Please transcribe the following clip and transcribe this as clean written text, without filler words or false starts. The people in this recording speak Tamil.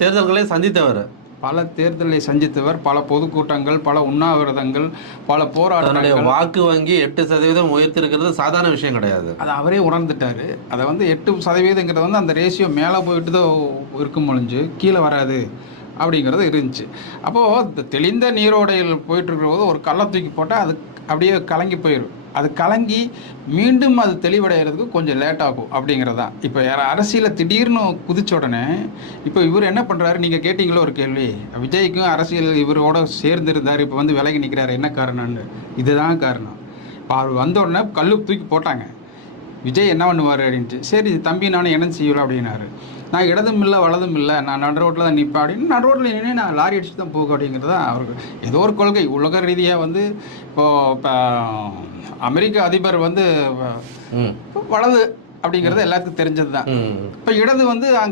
தேர்தல்களை சந்தித்தவர், பல தேர்தலை சந்தித்தவர், பல பொதுக்கூட்டங்கள், பல உண்ணாவிரதங்கள், பல போராட்டங்கள். வாக்கு வங்கி 8% உயர்த்திருக்கிறது சாதாரண விஷயம் கிடையாது. அதை அவரே உணர்ந்துட்டார். அதை வந்து 8%ங்கிறது வந்து அந்த ரேஷியோ மேலே போயிட்டு தான் இருக்கும் பொழிஞ்சு கீழே வராது அப்படிங்கிறது இருந்துச்சு. அப்போது தெளிந்த நீரோடையில் போயிட்டுருக்கிற போது ஒரு கல்லை தூக்கி போட்டால் அது அப்படியே கலங்கி போயிடும். அது கலங்கி மீண்டும் அது தெளிவடைகிறதுக்கு கொஞ்சம் லேட் ஆகும் அப்படிங்கிறது தான். இப்போ அரசியலில் திடீர்னு குதிச்ச உடனே இப்போ இவர் என்ன பண்ணுறாரு, நீங்கள் கேட்டிங்களோ ஒரு கேள்வி, விஜய்க்கும் அரசியல் இவரோட சேர்ந்துருந்தார், இப்போ வந்து விலகி நிற்கிறாரு, என்ன காரணம்னு. இதுதான் காரணம். இப்போ அவர் வந்த உடனே கல்லு தூக்கி போட்டாங்க. விஜய் என்ன பண்ணுவார் அப்படின்ட்டு, சரி தம்பி நானும் என்ன செய்யலாம் அப்படின்னாரு. நான் இடதும் இல்லை வலதும் இல்லை, நான் நடு ரோட்டில் தான் நிற்பேன் அப்படின்னு. நடு ரோட்டில் நின்று நான் லாரி அடிச்சுட்டு தான் போக அப்படிங்கிறது தான் அவருக்கு ஏதோ ஒரு கொள்கை. உலக ரீதியாக வந்து இப்போ அமெரிக்க அதிபர் வந்து வலது அப்படிங்கிறது எல்லாத்துக்கும் தெரிஞ்சது தான். இப்போ இடது வந்து